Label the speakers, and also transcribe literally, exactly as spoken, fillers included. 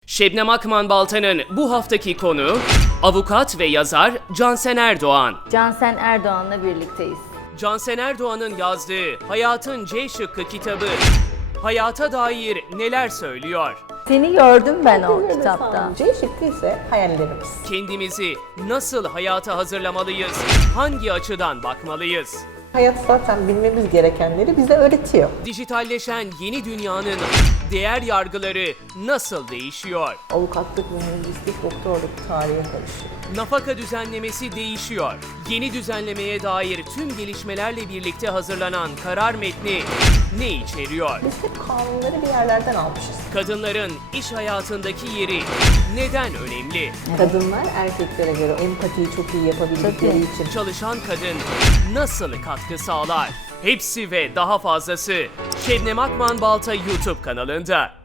Speaker 1: Şebnem Akman Balta'nın bu haftaki konu avukat ve yazar Cansen Erdoğan.
Speaker 2: Cansen Erdoğan'la birlikteyiz.
Speaker 1: Cansen Erdoğan'ın yazdığı Hayatın C Şıkkı kitabı hayata dair neler söylüyor?
Speaker 2: Seni gördüm ben o kitapta.
Speaker 3: C şıkkı ise hayallerimiz.
Speaker 1: Kendimizi nasıl hayata hazırlamalıyız? Hangi açıdan bakmalıyız?
Speaker 3: Hayat zaten bilmemiz gerekenleri bize öğretiyor.
Speaker 1: Dijitalleşen yeni dünyanın değer yargıları nasıl değişiyor?
Speaker 3: Avukatlık, mühendislik, doktorluk tarihe karışıyor.
Speaker 1: Nafaka düzenlemesi değişiyor. Yeni düzenlemeye dair tüm gelişmelerle birlikte hazırlanan karar metni ne içeriyor?
Speaker 3: Biz hep kanunları bir yerlerden almışız.
Speaker 1: Kadınların iş hayatındaki yeri neden önemli?
Speaker 3: Kadınlar erkeklere göre empatiyi çok iyi yapabildikleri
Speaker 2: Tabii.
Speaker 3: için
Speaker 1: Çalışan kadın nasıl katkı sağlar? Hepsi ve daha fazlası Şebnem Akman Balta YouTube kanalında.